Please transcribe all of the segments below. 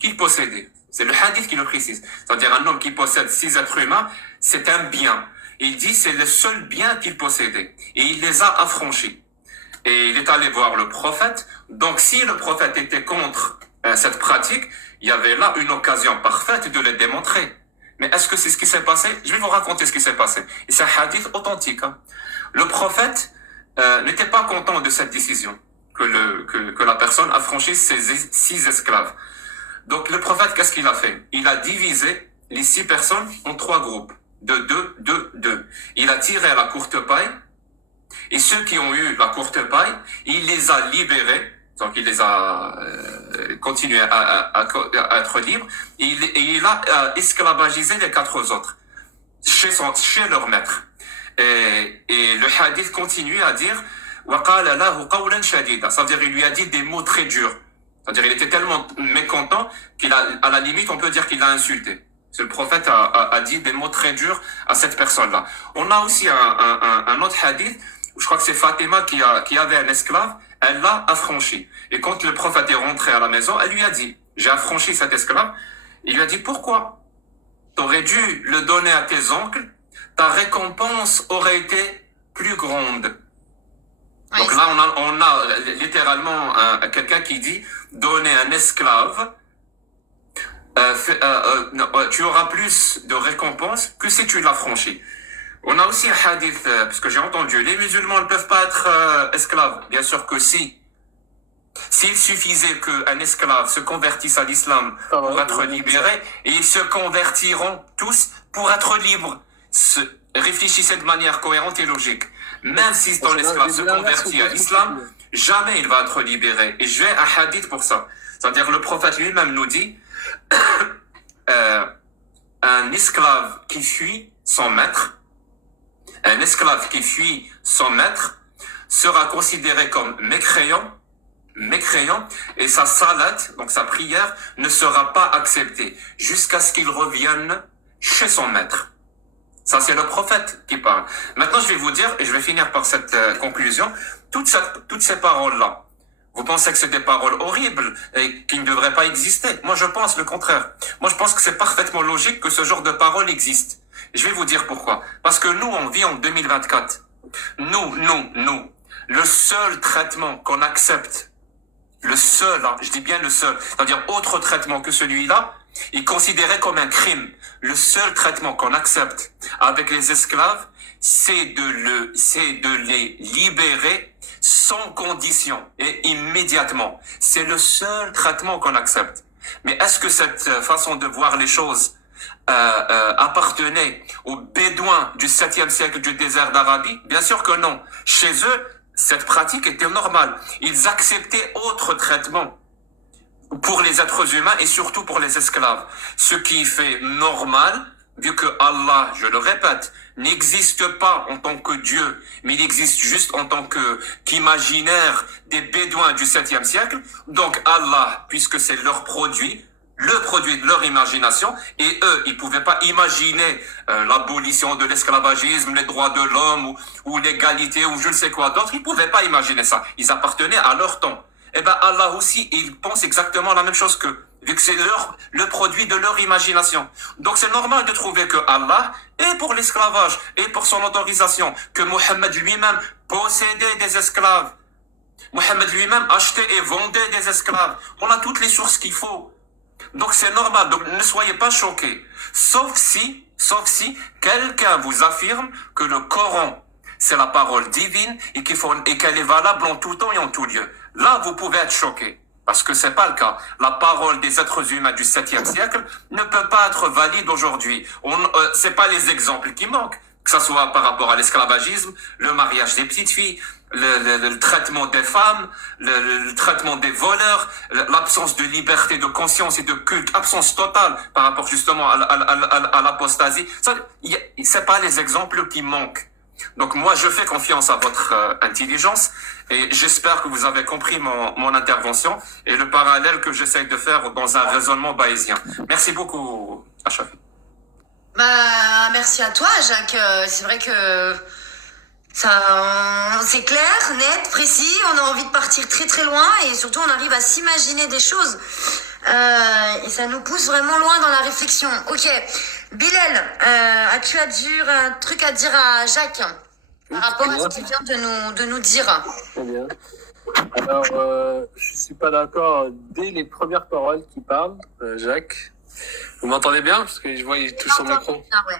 qu'il possédait. C'est le hadith qui le précise. C'est-à-dire un homme qui possède 6 êtres humains, c'est un bien. Il dit c'est le seul bien qu'il possédait. Et il les a affranchis. Et il est allé voir le prophète. Donc si le prophète était contre cette pratique, il y avait là une occasion parfaite de le démontrer. Mais est-ce que c'est ce qui s'est passé? Je vais vous raconter ce qui s'est passé. Et c'est un hadith authentique. Hein. Le prophète n'était pas content de cette décision que la personne affranchisse ses 6 esclaves. Donc le prophète, qu'est-ce qu'il a fait? Il a divisé les 6 personnes en 3 groupes, de 2, 2, 2. Il a tiré à la courte paille, et ceux qui ont eu la courte paille, il les a libérés, donc il les a continué à être libres, et il a esclavagisé les 4 autres, chez leur maître. Et le hadith continue à dire, وَقَالَ لَهُ قَوْلًا شَدِيدًا. Ça veut dire, il lui a dit des mots très durs. C'est-à-dire, il était tellement mécontent qu'il a, à la limite, on peut dire qu'il l'a insulté. Le prophète a dit des mots très durs à cette personne-là. On a aussi un autre hadith, où je crois que c'est Fatima qui avait un esclave, elle l'a affranchi. Et quand le prophète est rentré à la maison, elle lui a dit, j'ai affranchi cet esclave. Il lui a dit, pourquoi? T'aurais dû le donner à tes oncles, ta récompense aurait été plus grande. Donc là, on a littéralement quelqu'un qui dit, donner un esclave, tu auras plus de récompense que si tu l'affranchis. On a aussi un hadith, parce que j'ai entendu, les musulmans ne peuvent pas être esclaves. Bien sûr que si. S'il suffisait qu'un esclave se convertisse à l'islam pour être libéré, et ils se convertiront tous pour être libres. Réfléchissez de manière cohérente et logique. Même si ton esclave se convertit à l'islam, jamais il va être libéré. Et je vais un hadith pour ça. C'est-à-dire le prophète lui-même nous dit un esclave qui fuit son maître, sera considéré comme mécréant, et sa salat, donc sa prière, ne sera pas acceptée jusqu'à ce qu'il revienne chez son maître. Ça, c'est le prophète qui parle. Maintenant, je vais vous dire, et je vais finir par cette conclusion, toutes ces paroles-là, vous pensez que c'est des paroles horribles et qui ne devraient pas exister? Moi, je pense le contraire. Moi, je pense que c'est parfaitement logique que ce genre de paroles existe. Je vais vous dire pourquoi. Parce que nous, on vit en 2024. Nous, le seul traitement qu'on accepte, le seul, hein, je dis bien le seul, c'est-à-dire autre traitement que celui-là, est considéré comme un crime. Le seul traitement qu'on accepte avec les esclaves, c'est de les libérer sans condition et immédiatement. C'est le seul traitement qu'on accepte. Mais est-ce que cette façon de voir les choses appartenait aux Bédouins du 7e siècle du désert d'Arabie? Bien sûr que non. Chez eux, cette pratique était normale. Ils acceptaient autre traitement pour les êtres humains et surtout pour les esclaves. Ce qui fait normal, vu que Allah, je le répète, n'existe pas en tant que Dieu, mais il existe juste en tant qu'imaginaire des Bédouins du 7e siècle. Donc Allah, puisque c'est leur produit, le produit de leur imagination, et eux, ils pouvaient pas imaginer l'abolition de l'esclavagisme, les droits de l'homme, ou l'égalité, ou je ne sais quoi d'autre. Ils pouvaient pas imaginer ça. Ils appartenaient à leur temps. Eh ben Allah aussi, il pense exactement la même chose qu'eux, vu que c'est le produit de leur imagination. Donc c'est normal de trouver que Allah, et pour l'esclavage, et pour son autorisation, que Mohammed lui-même possédait des esclaves. Mohammed lui-même achetait et vendait des esclaves. On a toutes les sources qu'il faut. Donc c'est normal, donc ne soyez pas choqués. Sauf si quelqu'un vous affirme que le Coran, c'est la parole divine et qu'elle est valable en tout temps et en tout lieu. Là, vous pouvez être choqués. Parce que c'est pas le cas. La parole des êtres humains du 7e siècle ne peut pas être valide aujourd'hui. C'est pas les exemples qui manquent. Que ça soit par rapport à l'esclavagisme, le mariage des petites filles, le traitement des femmes, le traitement des voleurs, l'absence de liberté de conscience et de culte, absence totale par rapport justement à l'apostasie. C'est pas les exemples qui manquent. Donc moi, je fais confiance à votre intelligence et j'espère que vous avez compris mon intervention et le parallèle que j'essaye de faire dans un raisonnement bayésien. Merci beaucoup, Achafi. Merci à toi, Jacques. C'est vrai que c'est clair, net, précis. On a envie de partir très très loin et surtout on arrive à s'imaginer des choses. ça nous pousse vraiment loin dans la réflexion. Ok. Bilal, as-tu un truc à dire à Jacques par rapport à ce qu'il vient de nous dire? Très bien. Alors, je suis pas d'accord dès les premières paroles qu'il parle, Jacques. Vous m'entendez bien? Parce que je vois il touche son micro. Ah ouais.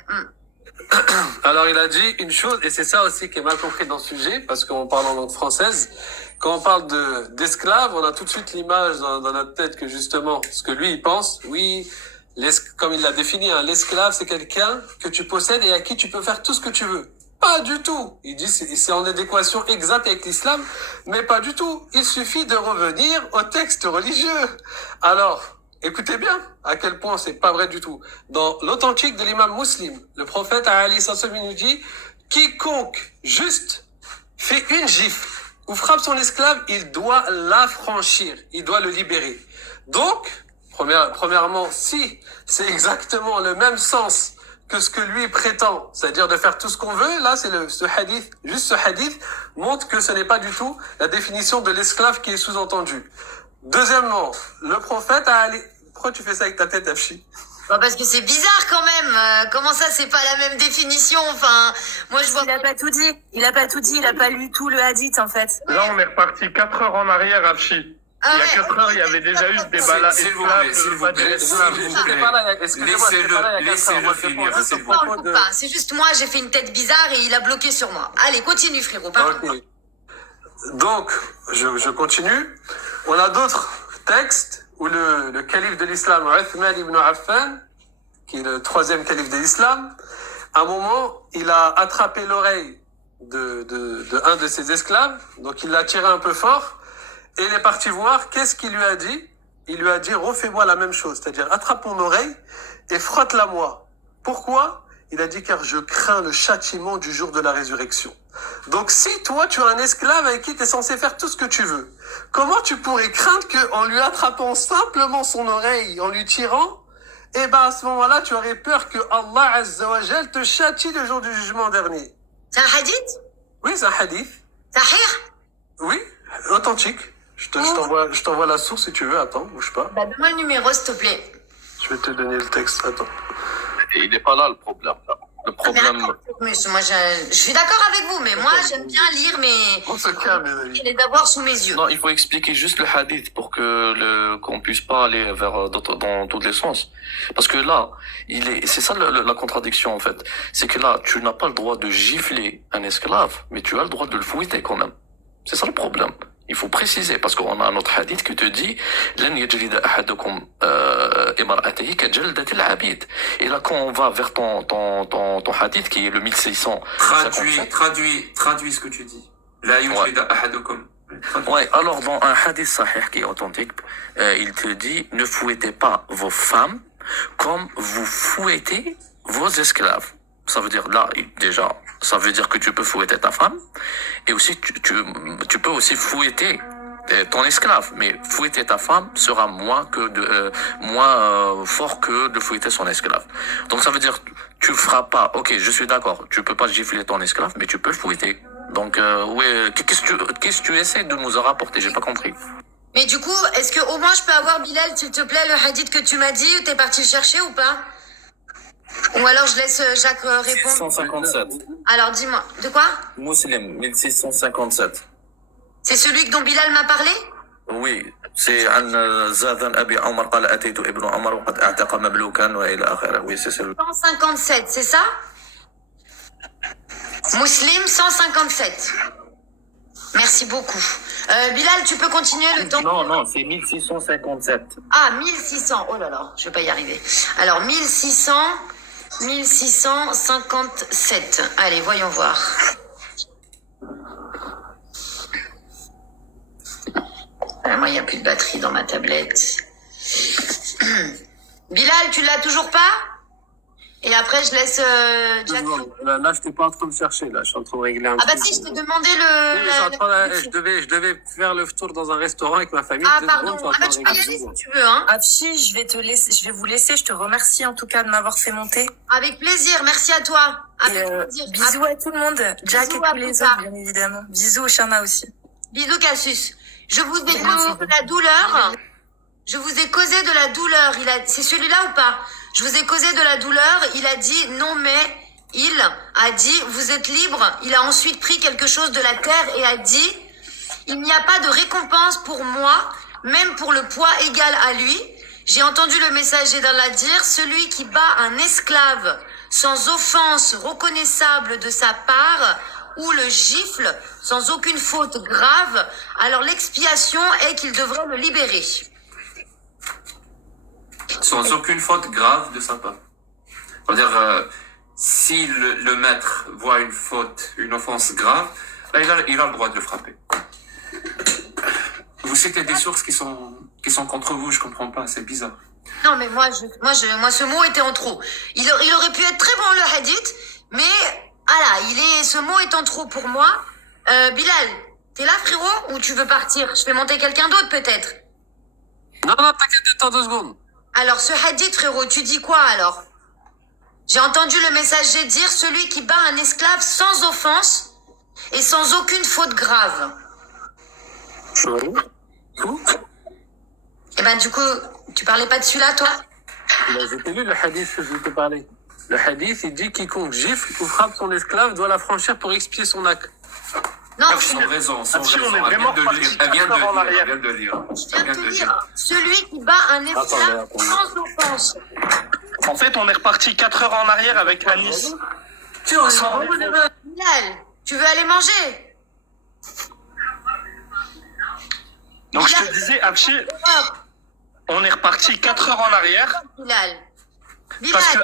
Alors, il a dit une chose, et c'est ça aussi qui est mal compris dans ce sujet, parce qu'on parle en langue française. Quand on parle d'esclave, on a tout de suite l'image dans notre tête que justement, ce que lui, il pense, oui, comme il l'a défini, hein, l'esclave, c'est quelqu'un que tu possèdes et à qui tu peux faire tout ce que tu veux. Pas du tout. Il dit c'est en adéquation exacte avec l'islam, mais pas du tout. Il suffit de revenir au texte religieux. Alors, écoutez bien à quel point c'est pas vrai du tout. Dans l'authentique de l'imam Muslim, le prophète Ali Sassoumi nous dit quiconque juste fait une gifle ou frappe son esclave, il doit l'affranchir, il doit le libérer. Donc, premièrement, si c'est exactement le même sens que ce que lui prétend, c'est-à-dire de faire tout ce qu'on veut, là, c'est ce hadith, juste ce hadith montre que ce n'est pas du tout la définition de l'esclave qui est sous-entendue. Deuxièmement, le prophète a allé... Pourquoi tu fais ça avec ta tête, Afshi? Bah parce que c'est bizarre quand même. Comment ça, c'est pas la même définition? Enfin, moi je vois. Il a pas tout dit. Il a pas tout dit. Il a pas lu tout le hadith en fait. Là, on est reparti 4 heures en arrière, Afshi. Ah Il y a ouais, 4 heures, il y avait déjà eu ce débat-là. S'il vous plaît, s'il vous plaît, laissez-le finir, s'il vous plaît. non, pas. C'est juste moi, j'ai fait une tête bizarre et il a bloqué sur moi. Allez, continue frérot. Pardon. Okay. Donc, je continue. On a d'autres textes où le calife de l'islam, Uthman ibn Affan, qui est le troisième calife de l'islam, à un moment, il a attrapé l'oreille de un de ses esclaves, donc il l'a tiré un peu fort, et il est parti voir, qu'est-ce qu'il lui a dit? Il lui a dit, refais-moi la même chose, c'est-à-dire attrape mon oreille et frotte-la moi. Pourquoi? Il a dit, car je crains le châtiment du jour de la résurrection. Donc si toi, tu as un esclave avec qui tu es censé faire tout ce que tu veux, comment tu pourrais craindre qu'en lui attrapant simplement son oreille, en lui tirant, eh ben à ce moment-là, tu aurais peur que Allah Azza wa Jal te châtie le jour du jugement dernier? C'est un hadith? Oui, c'est un hadith. Sahih? Oui, authentique. Je t'envoie la source si tu veux. Attends, bouge pas. Bah donne-moi le numéro s'il te plaît. Je vais te donner le texte. Attends. Et il n'est pas là le problème. Le problème, Mais moi je suis d'accord avec vous, mais moi j'aime bien lire On se calme, les amis. et les avoir sous mes yeux. non, il faut expliquer juste le hadith pour que qu'on puisse pas aller vers dans tous les sens. Parce que là, c'est ça la contradiction en fait. C'est que là, tu n'as pas le droit de gifler un esclave, mais tu as le droit de le fouetter quand même. C'est ça le problème. Il faut préciser, parce qu'on a un autre hadith qui te dit لن يجلد أحدكم امرأته كجلدة العبيد. Et là, quand on va vers ton hadith qui est le 1600. Traduis ce que tu dis. La yujlida ahadukum. Ouais, alors dans un hadith sahih qui est authentique, il te dit ne fouettez pas vos femmes comme vous fouettez vos esclaves. Ça veut dire là, déjà, ça veut dire que tu peux fouetter ta femme, et aussi tu peux aussi fouetter ton esclave, mais fouetter ta femme sera moins fort que de fouetter son esclave. Donc ça veut dire tu feras pas. Ok, je suis d'accord, tu peux pas gifler ton esclave, mais tu peux le fouetter. Donc ouais, qu'est-ce que tu essaies de nous rapporter? J'ai pas compris. Mais du coup, est-ce que au moins je peux avoir, Bilal, s'il te plaît, le hadith que tu m'as dit, ou t'es parti le chercher ou pas? Ou alors je laisse Jacques répondre. 1657. Alors dis-moi, de quoi? Muslim, 1657. C'est celui dont Bilal m'a parlé? Oui, c'est عن زاذن أبي عمر قال أتيت ابن عمر وقد اعتق مملوكا وإلى آخره. Oui, c'est celui. 157, c'est ça? Muslim 157. Merci beaucoup. Bilal, tu peux continuer le temps? Non, c'est 1657. Ah, 1600. Oh là là, je vais pas y arriver. Alors, 1657. Allez, voyons voir. Moi, il n'y a plus de batterie dans ma tablette. Bilal, tu l'as toujours pas? Et après, je laisse Jack. Là, je n'étais pas en train de chercher. Là, je suis en train de régler un Ah bah truc. si, je t'ai demandé Je devais faire le tour dans un restaurant avec ma famille. Ah 2 pardon. secondes, Ah bah tu peux y aller si tu veux, hein. Afshi, je vais vous laisser. Je te remercie en tout cas de m'avoir fait monter. Avec plaisir, merci à toi. Et, Avec plaisir. bisous à tout le monde. Jack Bisous et à tous les plus autres, tard. bien évidemment. Bisous, Shana aussi. Bisous Cassius. Je vous découvre la douleur. je vous ai causé de la douleur. C'est celui-là ou pas? Je vous ai causé de la douleur. Il a dit non, mais il a dit vous êtes libre. Il a ensuite pris quelque chose de la terre et a dit il n'y a pas de récompense pour moi, même pour le poids égal à lui. J'ai entendu le messager d'Allah dire celui qui bat un esclave sans offense reconnaissable de sa part ou le gifle sans aucune faute grave, alors l'expiation est qu'il devrait le libérer. Sans aucune faute grave de sa part. C'est-à-dire, si le maître voit une faute, une offense grave, là, il a le droit de le frapper. Vous citez des sources qui sont contre vous, je comprends pas, c'est bizarre. Non, mais moi, ce mot était en trop. Il aurait pu être très bon le hadith, mais voilà, ce mot est en trop pour moi. Bilal, t'es là, frérot, ou tu veux partir? Je fais monter quelqu'un d'autre, peut-être. Non, t'inquiète, attends 2 secondes. Alors, ce hadith, frérot, tu dis quoi alors? J'ai entendu le messager dire celui qui bat un esclave sans offense et sans aucune faute grave. Et ben du coup, tu parlais pas de celui-là, toi? J'ai lu le hadith que je vous ai parlé. Le hadith, il dit quiconque gifle ou frappe son esclave doit l'affranchir pour expier son acte. Non, Sans raison, sans Afshi, raison. on est vraiment parti Elle vient 4 heures en de arrière. lire. je viens de te dire, celui qui bat un esclave sans offense. En fait, on est reparti 4 heures en arrière avec Anis. Bilal, tu veux aller manger? Donc je te disais, Afshi, on est reparti 4 heures en arrière. Bilal, Parce que-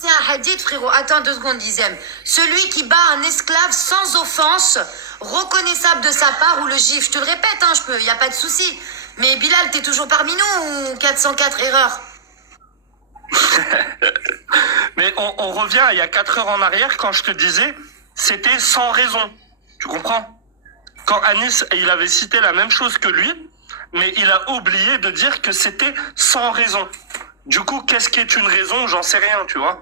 c'est un hadith, frérot. Attends 2 secondes, dixième. Celui qui bat un esclave sans offense, reconnaissable de sa part ou le gifle. Je te le répète, hein, y a pas de souci. Mais Bilal, t'es toujours parmi nous ou 404 erreurs? Mais on revient il y a 4 heures en arrière quand je te disais, c'était sans raison. Tu comprends? Quand Anis, il avait cité la même chose que lui, mais il a oublié de dire que c'était sans raison. Du coup, qu'est-ce qui est une raison? J'en sais rien, tu vois.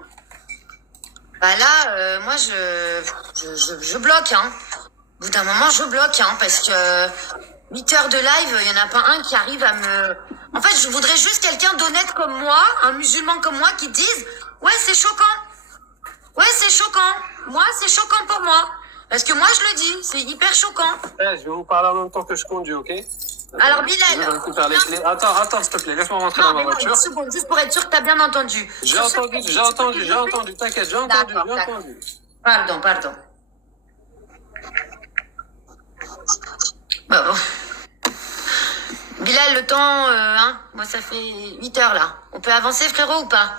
Bah là, moi, je bloque, hein. Au bout d'un moment, je bloque, hein, parce que 8 heures de live, il y en a pas un qui arrive à me... En fait, je voudrais juste quelqu'un d'honnête comme moi, un musulman comme moi, qui dise « Ouais, c'est choquant. Ouais, c'est choquant. Moi, c'est choquant pour moi. » Parce que moi, je le dis, c'est hyper choquant. Je vais vous parler en même temps que je conduis, ok? Alors, Bilal... Je vais récupérer les clés. Attends, s'il te plaît, laisse-moi rentrer dans Non, ma mais non, voiture. une seconde, juste pour être sûr que t'as bien entendu. J'ai entendu, t'inquiète, j'ai entendu. D'accord. Pardon. Bon. Bilal, le temps, moi ça fait 8 heures là. On peut avancer, frérot, ou pas?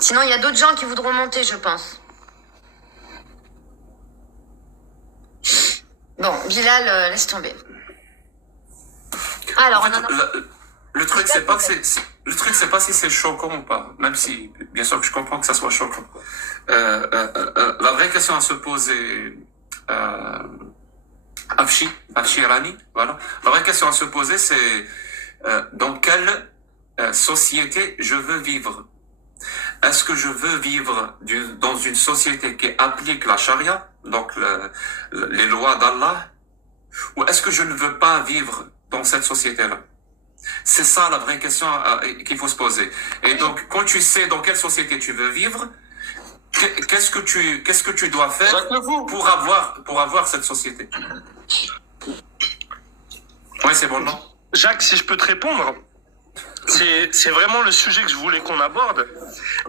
Sinon, il y a d'autres gens qui voudront monter, je pense. Bon, Bilal, laisse tomber. Alors, En fait, le truc, c'est pas si c'est choquant ou pas, même si, bien sûr que je comprends que ça soit choquant. La vraie question à se poser, Afshi Rani, voilà. La vraie question à se poser, c'est dans quelle société je veux vivre? Est-ce que je veux vivre dans une société qui applique la charia, donc les lois d'Allah, ou est-ce que je ne veux pas vivre dans cette société-là? C'est ça la vraie question qu'il faut se poser. Et donc, quand tu sais dans quelle société tu veux vivre, qu'est-ce que tu dois faire pour avoir cette société? Oui, c'est bon, non? Jacques, si je peux te répondre, c'est vraiment le sujet que je voulais qu'on aborde.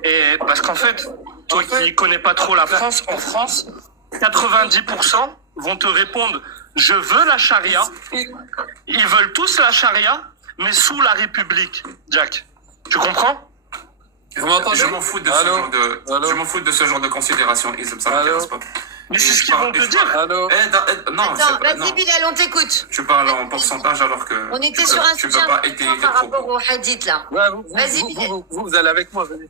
Et parce qu'en fait, toi qui connais pas trop la France, en France, 90% vont te répondre « Je veux la charia ». Ils veulent tous la charia, mais sous la République, Jack. Tu comprends? Vous m'entendez? Je m'en fous de ce genre de considération. Ça m'intéresse pas. Mais c'est ce qu'ils vont te dire. Allô? Non, attends, vas-y, non. Bilal, on t'écoute. Tu parles en pourcentage alors que On était sur un tu sujet peux pas étayer tes par rapport propos. au hadith, là. Ouais, Vas-y, Bilal. vous allez avec moi, venez.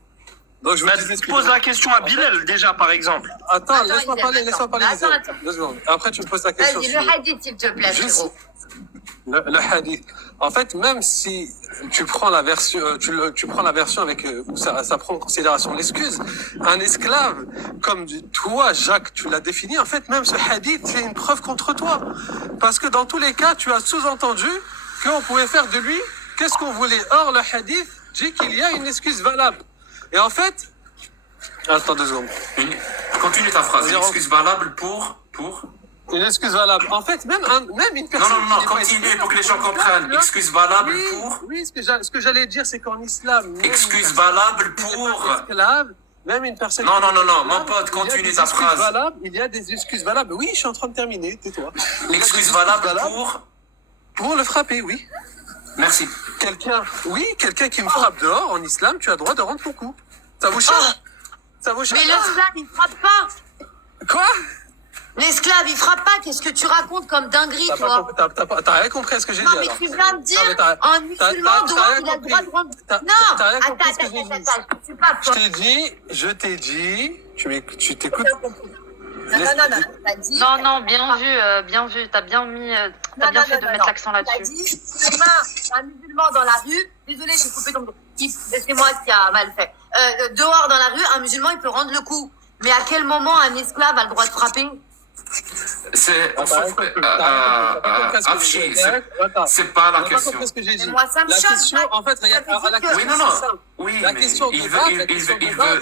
Donc, je vous Bah, disais ce que pose la question à Bilal, déjà, par exemple. Attends, Attends, laisse-moi Isaac, parler. attends. Attends. 2 secondes. Après, tu me poses ta question. Vas-y, le hadith, s'il te plaît, Juste- frérot. Le hadith. En fait, même si tu prends la version, tu prends la version avec où ça prend en considération l'excuse, un esclave comme toi, Jacques, tu l'as défini. En fait, même ce hadith, c'est une preuve contre toi, parce que dans tous les cas, tu as sous-entendu qu'on pouvait faire de lui qu'est-ce qu'on voulait? Or, le hadith dit qu'il y a une excuse valable. Et en fait, attends 2 secondes. Continue ta phrase. Une Zéro. excuse valable pour... Une excuse valable. En fait, même une Non, personne. non, non, qui n'est pas continue musulmane, pour que les gens comprennent. tu vois. Excuse valable Oui, pour... oui, ce que j'allais dire, c'est qu'en islam, même Excuse une personne valable qui n'est pour... pas esclave, même une personne. Non, qui non, n'est non, non, pas mon esclave, pote, il y a continue des ta excuses phrase. valables, il y a des excuses valables. Oui, je suis en train de terminer, tais-toi. Il y a des Excuse excuses valable valables pour... pour le frapper, oui. Merci. Quelqu'un qui me frappe dehors, en islam, tu as le droit de rendre ton coup. Ça vous charge? Ça vous charge? Mais l'esclave, il frappe pas. Quoi? L'esclave, il frappe pas. Qu'est-ce que tu racontes comme dinguerie, toi? T'as rien compris à ce que j'ai dit, Non, mais alors. tu viens de dire, Non, mais t'as- un musulman doit, rien il a le compris. droit de rendre... T'as Non, rien attends, compris ce que j'ai dit. attends, je suis pas Je t'ai dit, tu t'écoutes. Non, t'as dit... Non, bien vu. T'as bien fait de mettre l'accent T'as là-dessus. dit, demain, un musulman dans la rue, désolé, j'ai coupé ton... C'est moi qui a mal fait. Dehors dans la rue, un musulman, il peut rendre le coup. Mais à quel moment un esclave a le droit de frapper? C'est... On T'as s'en rien fout. compris. T'as rien compris à ce que j'ai Afshi, dit. Attends. c'est pas la T'as pas question. compris ce que j'ai dit. Mais moi, ça me La choque. question, en fait, regarde, Ça veut dire la que- question, Oui, non, non. c'est simple. Oui, La mais question de il base,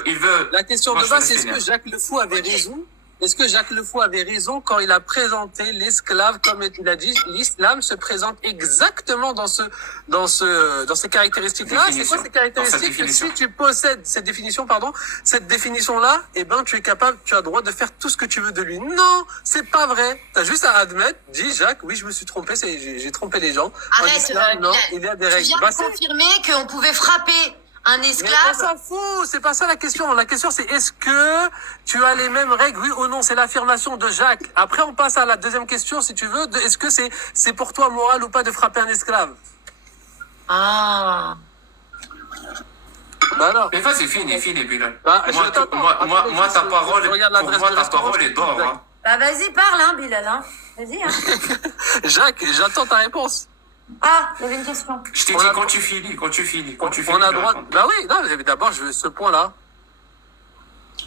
veut... La question Moi, de je vais base, c'est est-ce finir. que Jacques Le Fou avait raison? Est-ce que Jacques Le Fou avait raison quand il a présenté l'esclave, comme il a dit, l'islam se présente exactement dans ces caractéristiques-là? C'est Définition. quoi ces caractéristiques? Dans cette Que définition. si tu possèdes cette définition-là, eh ben, tu es capable, tu as le droit de faire tout ce que tu veux de lui. Non, c'est pas vrai. T'as juste à admettre, dis Jacques, oui, je me suis trompé, j'ai trompé les gens. En Arrête, islam, non, Bilal. il y a des Tu règles. viens Bah, de confirmer qu'on pouvait frapper un mais on esclave. s'en fout, c'est pas ça la question. La question c'est est-ce que tu as les mêmes règles, oui ou non? C'est l'affirmation de Jacques. Après on passe à la deuxième question si tu veux. Est-ce que c'est pour toi moral ou pas de frapper un esclave? Ah. Bah non. Mais vas-y, finis, Bilal. Bah, Moi, je t'attends. moi, ta parole, Je regarde pour l'adresse moi, du ta restaurant, parole je est te d'or. dis, Hein. Bah vas-y, parle, hein, Bilal, hein. Vas-y, hein. Jacques, j'attends ta réponse. Ah, il y avait une question. Je t'ai On dit a- quand tu finis. On a de droit. répondre. Bah oui, non, mais d'abord je veux ce point-là.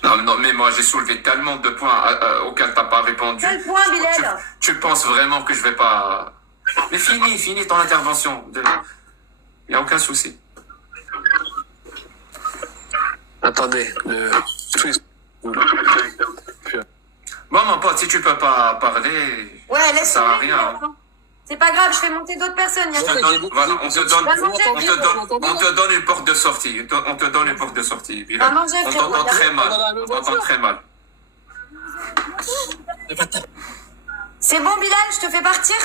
Non, mais moi, j'ai soulevé tellement de points auxquels t'as pas répondu. Quel point, Bilal? Tu penses vraiment que je vais pas... Mais finis ton intervention. Il y a aucun souci. Attendez, le twist. Bon, mon pote, si tu peux pas parler... Ouais, laisse Ça sert à tomber, rien. Bilal. C'est pas grave, je fais monter d'autres personnes. Y a On pas te de- donne, voilà, on te donne une porte de sortie. On te donne une porte de sortie. Bilal. Va manger, On frérot, t'entend très mal. Voilà, le On t'entend voiture. très mal. C'est bon, Bilal, je te fais partir?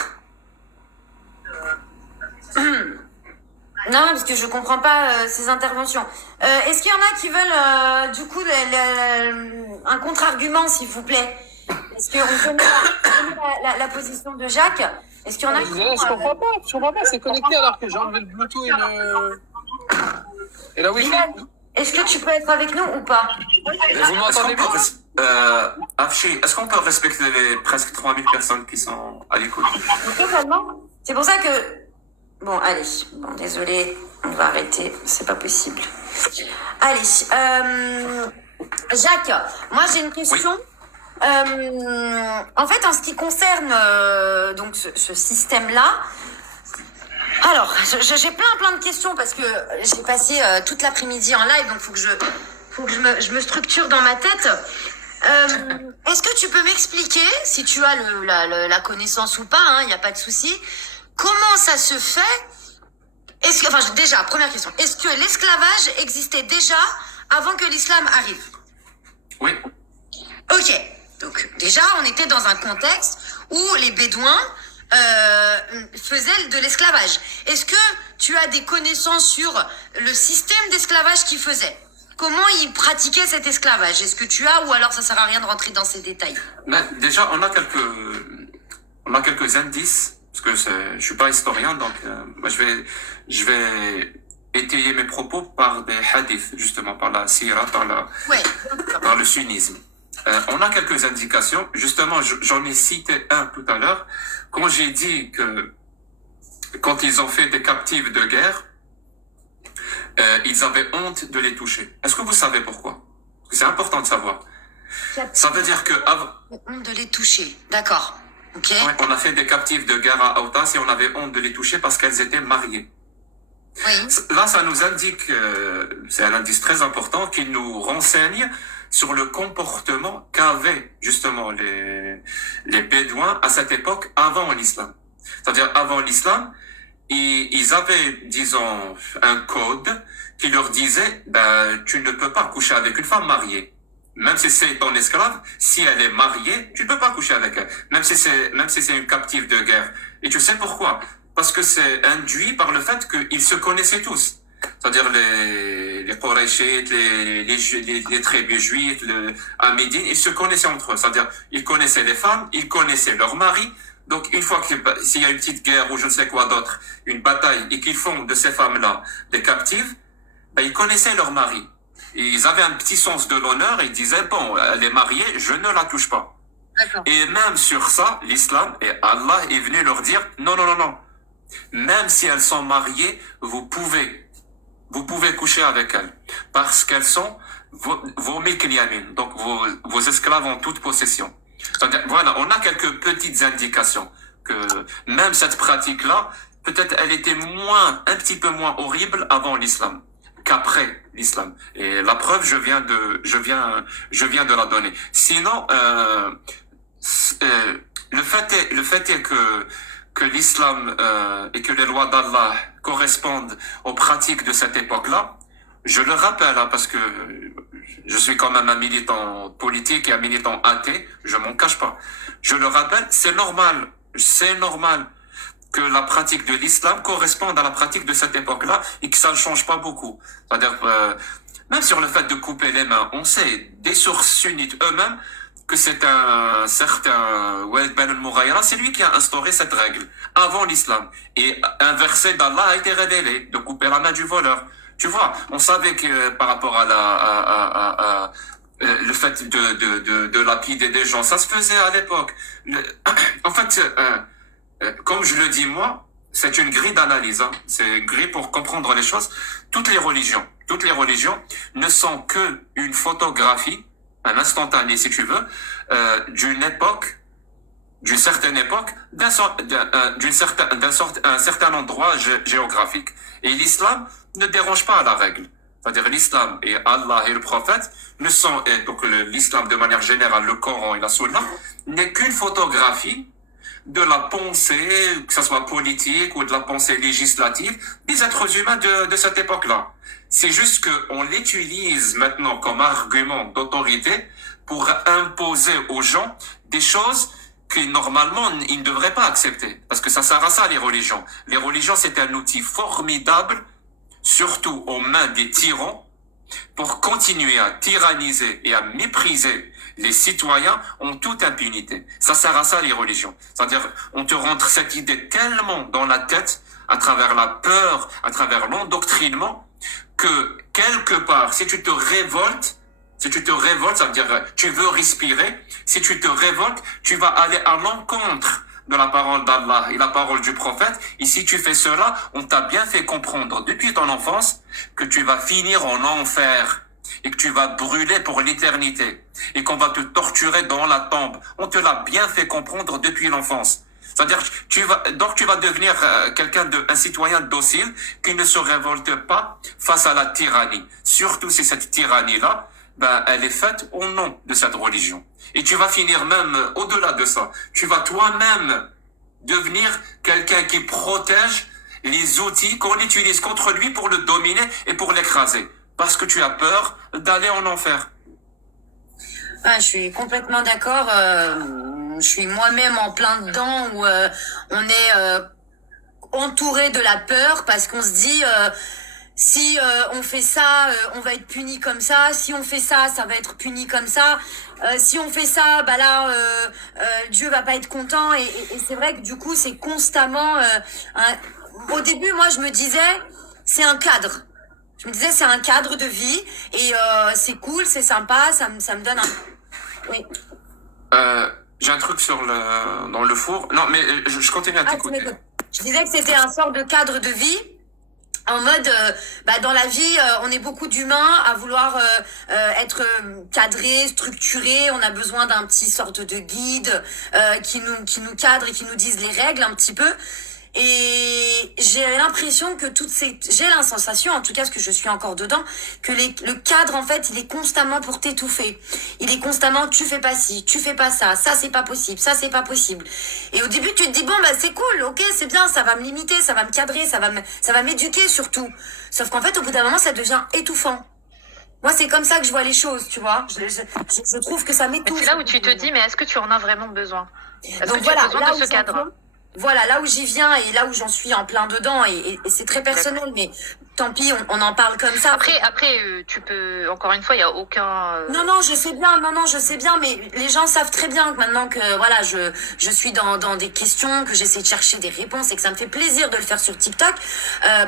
Non, parce que je comprends pas ces interventions. Est-ce qu'il y en a qui veulent, du coup, un contre-argument, s'il vous plaît? Est-ce qu'on connaît la position de Jacques? Est-ce qu'il y en a qui Je comprends pas, c'est connecté alors que j'ai enlevé le Bluetooth et la Wi-Fi. Bilal, est-ce que tu peux être avec nous ou pas? Vous Est-ce m'entendez qu'on bien? peut, Afshi, est-ce qu'on peut respecter les presque 3000 personnes qui sont à l'écoute? Totalement. C'est pour ça que... Bon, allez. Bon, désolé, on va arrêter. C'est pas possible. Allez. Jacques, moi j'ai une question. En fait, en ce qui concerne donc ce système-là, alors j'ai plein de questions parce que j'ai passé toute l'après-midi en live, donc faut que je me structure dans ma tête. Est-ce que tu peux m'expliquer, si tu as la connaissance ou pas, il n'y a pas de souci, comment ça se fait? Déjà, première question, est-ce que l'esclavage existait déjà avant que l'islam arrive? Oui. Ok, donc déjà on était dans un contexte où les Bédouins faisaient de l'esclavage. Est-ce que tu as des connaissances sur le système d'esclavage qu'ils faisaient? Comment ils pratiquaient cet esclavage? Est-ce que tu as, ou alors ça sert à rien de rentrer dans ces détails? Mais déjà, on a quelques indices, parce que je suis pas historien, donc moi, je vais étayer mes propos par des hadiths, justement, par la sira, Ouais. par le sunnisme. On a quelques indications. Justement, j'en ai cité un tout à l'heure. Quand j'ai dit que quand ils ont fait des captifs de guerre, ils avaient honte de les toucher. Est-ce que vous savez pourquoi? Parce que c'est important de savoir. Ça veut dire que Honte de les toucher, d'accord. Ok. ouais, on a fait des captifs de guerre à Autas et on avait honte de les toucher parce qu'elles étaient mariées. Oui. Là, ça nous indique, c'est un indice très important qui nous renseigne sur le comportement qu'avaient justement les Bédouins à cette époque avant l'islam. C'est-à-dire avant l'islam, ils avaient, disons, un code qui leur disait, ben, tu ne peux pas coucher avec une femme mariée. Même si c'est ton esclave, si elle est mariée, tu ne peux pas coucher avec elle. Même si c'est une captive de guerre. Et tu sais pourquoi? Parce que c'est induit par le fait qu'ils se connaissaient tous. C'est-à-dire les Qurayshites, les tribus juives, à Médine, ils se connaissaient entre eux. C'est-à-dire, ils connaissaient les femmes, ils connaissaient leurs maris. Donc, une fois s'il y a une petite guerre ou je ne sais quoi d'autre, une bataille, et qu'ils font de ces femmes-là des captives, ben, ils connaissaient leurs maris. Et ils avaient un petit sens de l'honneur et ils disaient, bon, elle est mariée, je ne la touche pas. D'accord. Et même sur ça, l'islam et Allah est venu leur dire, non, non, non, non. Même si elles sont mariées, vous pouvez coucher avec elles. Parce qu'elles sont vos mikliyamin, donc vos esclaves en toute possession. C'est-à-dire, voilà, on a quelques petites indications que même cette pratique-là, peut-être elle était un petit peu moins horrible avant l'islam qu'après l'islam. Et la preuve, je viens de la donner. Sinon, le fait est que l'islam et que les lois d'Allah correspondent aux pratiques de cette époque-là. Je le rappelle, hein, parce que je suis quand même un militant politique et un militant athée, je m'en cache pas. Je le rappelle, c'est normal que la pratique de l'islam corresponde à la pratique de cette époque-là et que ça ne change pas beaucoup. C'est-à-dire, même sur le fait de couper les mains, on sait des sources sunnites eux-mêmes que c'est un certain Walid ben al-Mughayra, c'est lui qui a instauré cette règle avant l'islam. Et un verset d'Allah a été révélé de couper la main du voleur. Tu vois, on savait que par rapport à le fait de lapider des gens, ça se faisait à l'époque. En fait, comme je le dis moi, c'est une grille d'analyse, hein. C'est une grille pour comprendre les choses. Toutes les religions ne sont que une photographie, un instantané si tu veux, d'une certaine époque, d'un certain endroit géographique. Et l'islam ne dérange pas à la règle. C'est-à-dire l'islam et Allah et le prophète ne sont, et donc l'islam de manière générale, le Coran et la Sunna, n'est qu'une photographie de la pensée, que ce soit politique ou de la pensée législative, des êtres humains de cette époque-là. C'est juste qu'on l'utilise maintenant comme argument d'autorité pour imposer aux gens des choses que normalement ils ne devraient pas accepter. Parce que ça sert à ça, les religions. Les religions, c'est un outil formidable, surtout aux mains des tyrans, pour continuer à tyranniser et à mépriser les citoyens en toute impunité. Ça sert à ça, les religions. C'est-à-dire, on te rentre cette idée tellement dans la tête, à travers la peur, à travers l'endoctrinement, que quelque part, si tu te révoltes, ça veut dire tu veux respirer, si tu te révoltes, tu vas aller à l'encontre de la parole d'Allah et la parole du prophète. Et si tu fais cela, on t'a bien fait comprendre depuis ton enfance que tu vas finir en enfer et que tu vas brûler pour l'éternité et qu'on va te torturer dans la tombe. On te l'a bien fait comprendre depuis l'enfance. C'est-à-dire, tu vas devenir un citoyen docile qui ne se révolte pas face à la tyrannie. Surtout si cette tyrannie-là, elle est faite au nom de cette religion. Et tu vas finir même au-delà de ça. Tu vas toi-même devenir quelqu'un qui protège les outils qu'on utilise contre lui pour le dominer et pour l'écraser. Parce que tu as peur d'aller en enfer. Ah, je suis complètement d'accord. Je suis moi-même en plein dedans où on est entouré de la peur parce qu'on se dit si on fait ça, on va être puni comme ça. Si on fait ça, ça va être puni comme ça. Si on fait ça, Dieu va pas être content. Et c'est vrai que du coup, c'est constamment. Au début, moi, je me disais, c'est un cadre. Je me disais, c'est un cadre de vie et c'est cool, c'est sympa, ça me donne un. Oui. J'ai un truc dans le four. Non, mais je continue à t'écouter. Je disais que c'était un sort de cadre de vie. En mode, dans la vie, on est beaucoup d'humains à vouloir être cadrés, structurés. On a besoin d'un petit sorte de guide qui nous cadre et qui nous dise les règles un petit peu. Et j'ai l'impression que j'ai la sensation, en tout cas parce que je suis encore dedans, que le cadre en fait il est constamment pour t'étouffer. Il est constamment tu fais pas ci, tu fais pas ça c'est pas possible, ça c'est pas possible. Et au début tu te dis bon bah c'est cool, ok c'est bien, ça va me limiter, ça va me cadrer, ça va m'éduquer surtout. Sauf qu'en fait au bout d'un moment ça devient étouffant. Moi c'est comme ça que je vois les choses, tu vois. Je trouve que ça Mais m'étouffe. c'est là où tu te dis, mais est-ce que tu en as vraiment besoin? Est-ce Donc que voilà, tu as besoin là de où ce j'en cadre? viens, voilà, là où j'y viens et là où j'en suis en plein dedans et c'est très personnel, mais tant pis, on en parle comme ça. Après, tu peux, encore une fois, il n'y a aucun... Non, je sais bien, mais les gens savent très bien que maintenant que, voilà, je suis dans des questions, que j'essaie de chercher des réponses et que ça me fait plaisir de le faire sur TikTok.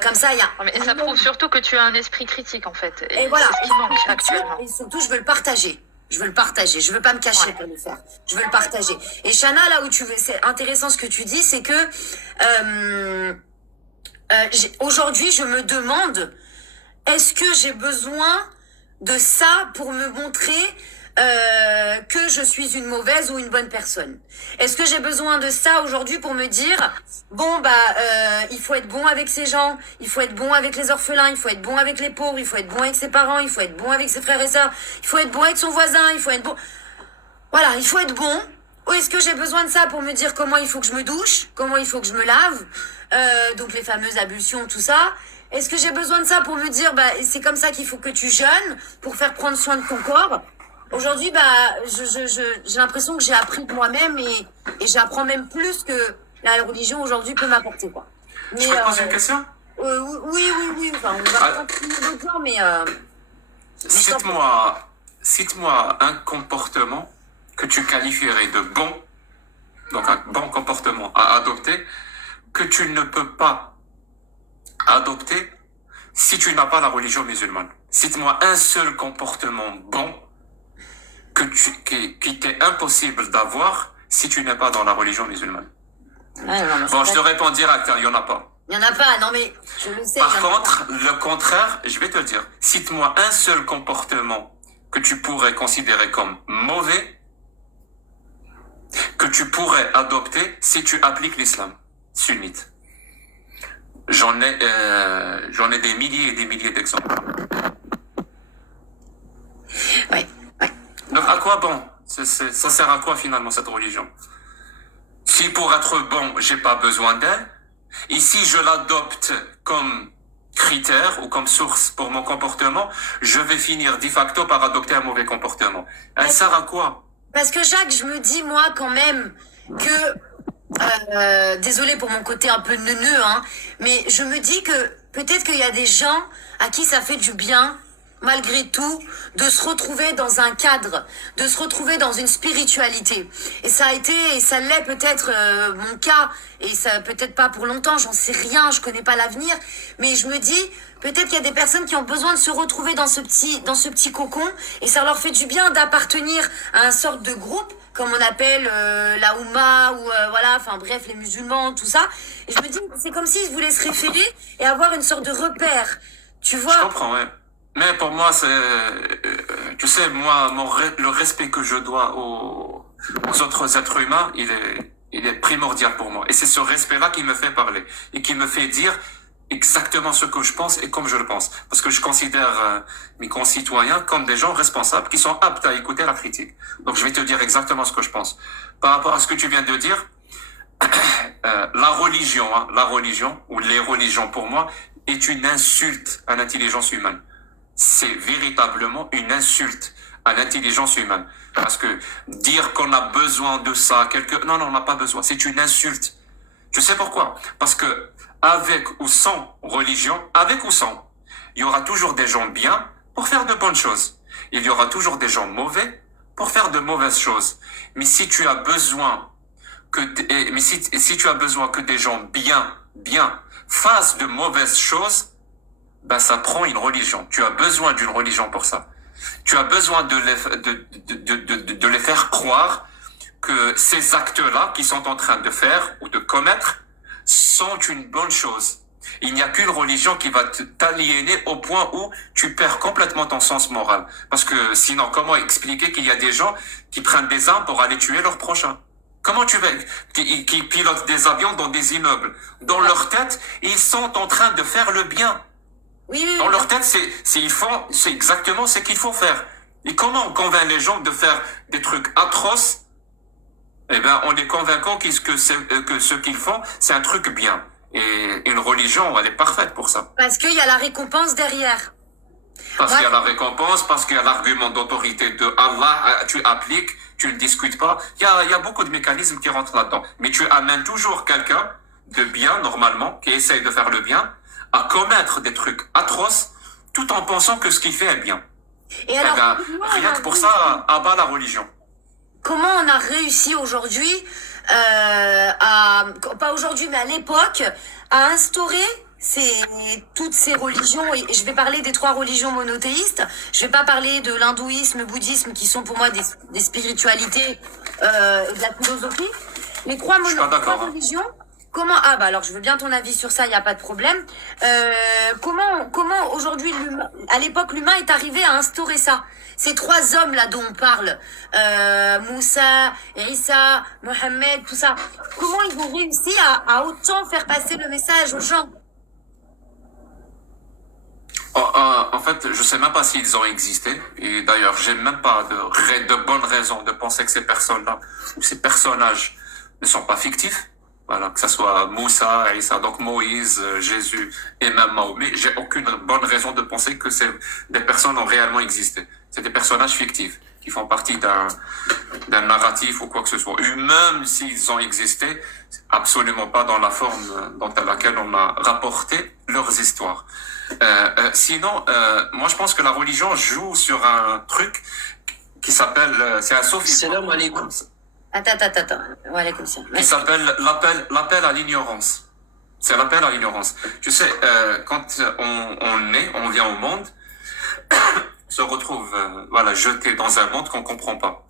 Comme ça, il y a... Non, mais ça prouve surtout que tu as un esprit critique, en fait. Et voilà. C'est ce qui manque actuellement. Et surtout, je veux le partager. Je veux veux pas me cacher pour le faire. Je veux le partager. Et Chana, là où c'est intéressant ce que tu dis, c'est que aujourd'hui, je me demande, est-ce que j'ai besoin de ça pour me montrer que je suis une mauvaise ou une bonne personne? Est-ce que j'ai besoin de ça aujourd'hui pour me dire bon bah il faut être bon avec ces gens, il faut être bon avec les orphelins, il faut être bon avec les pauvres, il faut être bon avec ses parents, il faut être bon avec ses frères et sœurs, il faut être bon avec son voisin, il faut être bon. Voilà, il faut être bon. Ou est-ce que j'ai besoin de ça pour me dire comment il faut que je me douche, comment il faut que je me lave, donc les fameuses ablutions, tout ça. Est-ce que j'ai besoin de ça pour me dire bah c'est comme ça qu'il faut que tu jeûnes pour faire prendre soin de ton corps? Aujourd'hui, bah, j'ai l'impression que j'ai appris de moi-même et j'apprends même plus que la religion aujourd'hui peut m'apporter, quoi. Mais, Je peux te poser une question? Oui. Enfin, on va pas continuer d'autres gens, mais Cite-moi un comportement que tu qualifierais de bon, donc un bon comportement à adopter, que tu ne peux pas adopter si tu n'as pas la religion musulmane. Cite-moi un seul comportement bon qui t'est impossible d'avoir si tu n'es pas dans la religion musulmane. Ouais, non, Bon, je te réponds direct, il n'y en a pas. il y en a pas, non mais je le sais. Par contre, le contraire, je vais te le dire. Cite-moi un seul comportement que tu pourrais considérer comme mauvais, que tu pourrais adopter si tu appliques l'islam sunnite. J'en ai des milliers et des milliers d'exemples. Ouais. Donc à quoi bon? Ça sert à quoi finalement cette religion? Si pour être bon, j'ai pas besoin d'elle, et si je l'adopte comme critère ou comme source pour mon comportement, je vais finir de facto par adopter un mauvais comportement. Elle sert à quoi? Parce que Jacques, je me dis moi quand même que désolé pour mon côté un peu neuneux, hein, mais je me dis que peut-être qu'il y a des gens à qui ça fait du bien, malgré tout, de se retrouver dans un cadre, de se retrouver dans une spiritualité. Et ça a été, et ça l'est peut-être mon cas, et ça peut-être pas pour longtemps, j'en sais rien, je connais pas l'avenir, mais je me dis, peut-être qu'il y a des personnes qui ont besoin de se retrouver dans ce petit cocon, et ça leur fait du bien d'appartenir à un sorte de groupe, comme on appelle la Oumma, ou voilà, enfin bref, les musulmans, tout ça. Et je me dis, c'est comme s'ils voulaient se référer et avoir une sorte de repère, tu vois. Je comprends, ouais. Mais pour moi, tu sais, moi, le respect que je dois aux autres êtres humains, il est primordial pour moi. Et c'est ce respect-là qui me fait parler et qui me fait dire exactement ce que je pense et comme je le pense. Parce que je considère mes concitoyens comme des gens responsables qui sont aptes à écouter la critique. Donc je vais te dire exactement ce que je pense. Par rapport à ce que tu viens de dire, la religion ou les religions pour moi est une insulte à l'intelligence humaine. C'est véritablement une insulte à l'intelligence humaine. Parce que dire qu'on a besoin de ça, non, on n'a pas besoin. C'est une insulte. Tu sais pourquoi? Parce que avec ou sans religion, il y aura toujours des gens bien pour faire de bonnes choses. Il y aura toujours des gens mauvais pour faire de mauvaises choses. Mais si tu as besoin que des gens bien fassent de mauvaises choses, ben ça prend une religion. Tu as besoin d'une religion pour ça. Tu as besoin de les faire croire que ces actes-là qu'ils sont en train de faire ou de commettre sont une bonne chose. Il n'y a qu'une religion qui va t'aliéner au point où tu perds complètement ton sens moral. Parce que sinon, comment expliquer qu'il y a des gens qui prennent des armes pour aller tuer leurs prochains? Comment tu veux qui pilotent des avions dans des immeubles? Dans leur tête, ils sont en train de faire le bien. Oui, oui, Dans oui. leur tête, c'est exactement ce qu'il faut faire. Et comment on convainc les gens de faire des trucs atroces? Eh ben, en les convainquant que ce qu'ils font, c'est un truc bien. Et une religion, elle est parfaite pour ça. Parce qu'il y a la récompense derrière. Parce Ouais. qu'il y a la récompense, parce qu'il y a l'argument d'autorité de Allah, tu appliques, tu ne discutes pas. Il y a beaucoup de mécanismes qui rentrent là-dedans. Mais tu amènes toujours quelqu'un de bien, normalement, qui essaye de faire le bien, à commettre des trucs atroces, tout en pensant que ce qu'il fait est bien. Et Eh alors, ben, comment rien on a que pour réussi- ça, abat la religion. comment on a réussi aujourd'hui, pas aujourd'hui, mais à l'époque, à instaurer toutes ces religions, et je vais parler des 3 religions monothéistes, je vais pas parler de l'hindouisme, bouddhisme, qui sont pour moi des spiritualités, et de la philosophie. Les 3 Je suis pas d'accord, hein. religions, comment, alors je veux bien ton avis sur ça, il n'y a pas de problème. Comment aujourd'hui, à l'époque, l'humain est arrivé à instaurer ça? Ces 3 hommes-là dont on parle, Moussa, Isa, Mohammed, tout ça, comment ils ont réussi à autant faire passer le message aux gens? En fait, je sais même pas s'ils ont existé. Et d'ailleurs, j'ai même pas de bonnes raisons de penser que ces personnes-là, ou ces personnages, ne sont pas fictifs. Voilà, que ce soit Moussa, Isa, donc Moïse, Jésus et même Mahomet, j'ai aucune bonne raison de penser que des personnes ont réellement existé. C'est des personnages fictifs qui font partie d'un narratif ou quoi que ce soit. Et même s'ils ont existé, absolument pas dans la forme à laquelle on a rapporté leurs histoires. Sinon, moi je pense que la religion joue sur un truc qui s'appelle, c'est un sophisme. Salam alaikum. Attends. Voilà, comme ça. Qui s'appelle l'appel à l'ignorance. C'est l'appel à l'ignorance. Tu sais, quand on vient au monde, on se retrouve, jeté dans un monde qu'on comprend pas.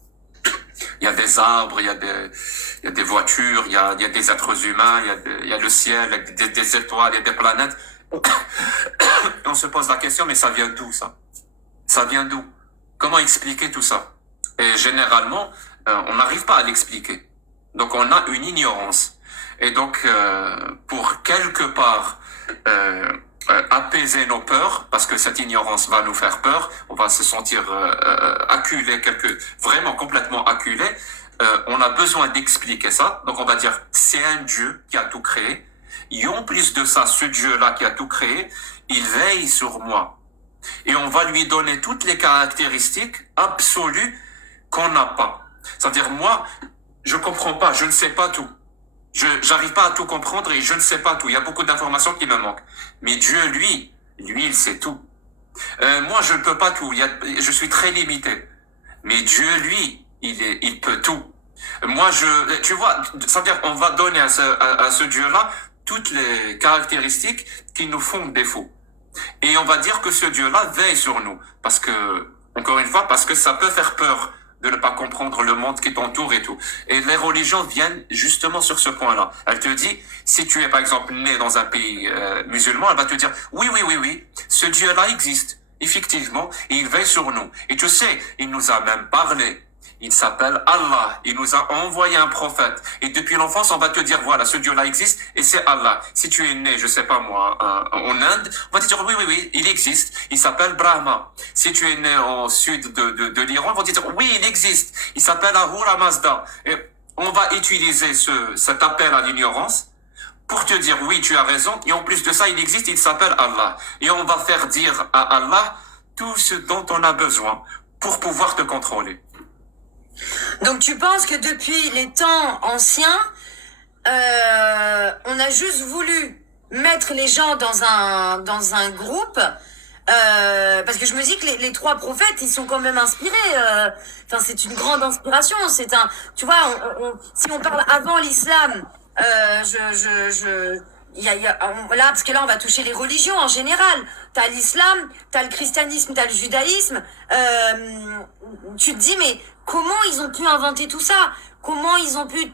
Il y a des arbres, il y a des voitures, il y a des êtres humains, il y a le ciel, il y a des étoiles, il y a des planètes. Et on se pose la question, mais ça vient d'où ça? Ça vient d'où? Comment expliquer tout ça? Et généralement, on n'arrive pas à l'expliquer. Donc on a une ignorance. Et donc, pour quelque part apaiser nos peurs, parce que cette ignorance va nous faire peur, on va se sentir acculé, vraiment complètement acculé, on a besoin d'expliquer ça. Donc on va dire, c'est un Dieu qui a tout créé. Et en plus de ça, ce Dieu-là qui a tout créé, il veille sur moi. Et on va lui donner toutes les caractéristiques absolues qu'on n'a pas. C'est-à-dire, moi, je comprends pas, je ne sais pas tout. J'arrive pas à tout comprendre et je ne sais pas tout. Il y a beaucoup d'informations qui me manquent. Mais Dieu, lui, il sait tout. Moi, je ne peux pas tout. Je suis très limité. Mais Dieu, lui, il peut tout. Moi, tu vois, c'est-à-dire, on va donner à ce Dieu-là toutes les caractéristiques qui nous font défaut. Et on va dire que ce Dieu-là veille sur nous. Parce que, encore une fois, parce que ça peut faire peur de ne pas comprendre le monde qui t'entoure et tout. Et les religions viennent justement sur ce point-là. Elle te dit, si tu es par exemple né dans un pays musulman, elle va te dire, oui, ce Dieu-là existe, effectivement, et il veille sur nous. Et tu sais, il nous a même parlé. Il s'appelle Allah. Il nous a envoyé un prophète. Et depuis l'enfance, on va te dire, voilà, ce Dieu-là existe et c'est Allah. Si tu es né, je sais pas moi, en Inde, on va te dire, oui, il existe. Il s'appelle Brahma. Si tu es né au sud de l'Iran, on va te dire, oui, il existe. Il s'appelle Ahura Mazda. Et on va utiliser cet appel à l'ignorance pour te dire, oui, tu as raison. Et en plus de ça, il existe, il s'appelle Allah. Et on va faire dire à Allah tout ce dont on a besoin pour pouvoir te contrôler. Donc tu penses que depuis les temps anciens, on a juste voulu mettre les gens dans un groupe, parce que je me dis que les 3 prophètes, ils sont quand même inspirés. Enfin, c'est une grande inspiration. Tu vois, si on parle avant l'islam, là, parce que là, on va toucher les religions en général. T'as l'islam, t'as le christianisme, t'as le judaïsme. Tu te dis, mais comment ils ont pu inventer tout ça? Comment ils ont pu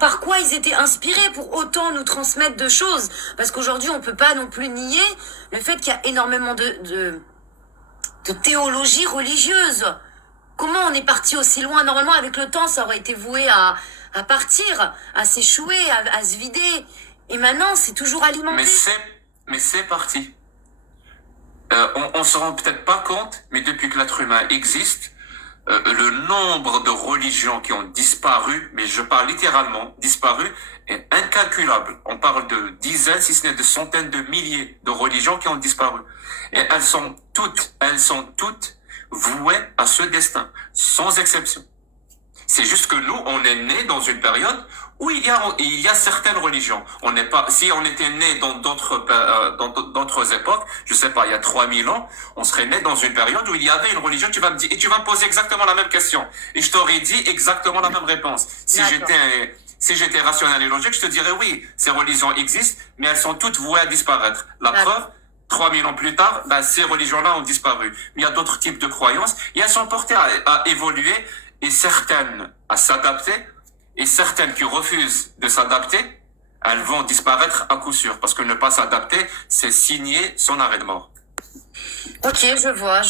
par quoi ils étaient inspirés pour autant nous transmettre de choses? Parce qu'aujourd'hui, on peut pas non plus nier le fait qu'il y a énormément de théologie religieuse. Comment on est parti aussi loin? Normalement, avec le temps, ça aurait été voué à partir, à s'échouer, à se vider. Et maintenant, c'est toujours alimenté. Mais c'est parti. On se rend peut-être pas compte, mais depuis que l'être humain existe, le nombre de religions qui ont disparu, mais je parle littéralement disparu, est incalculable. On parle de dizaines, si ce n'est de centaines de milliers de religions qui ont disparu. Et elles sont toutes vouées à ce destin, sans exception. C'est juste que nous, on est nés dans une période où il y a certaines religions. On n'est pas, si on était né dans d'autres époques, je sais pas, il y a 3000 ans, on serait né dans une période où il y avait une religion, tu vas me poser exactement la même question. Et je t'aurais dit exactement la même réponse. Si j'étais rationnel et logique, je te dirais oui, ces religions existent, mais elles sont toutes vouées à disparaître. La preuve, 3000 ans plus tard, ces religions-là ont disparu. Mais il y a d'autres types de croyances, et elles sont portées à évoluer, et certaines à s'adapter, et certaines qui refusent de s'adapter, elles vont disparaître à coup sûr. Parce que ne pas s'adapter, c'est signer son arrêt de mort. Ok, je vois.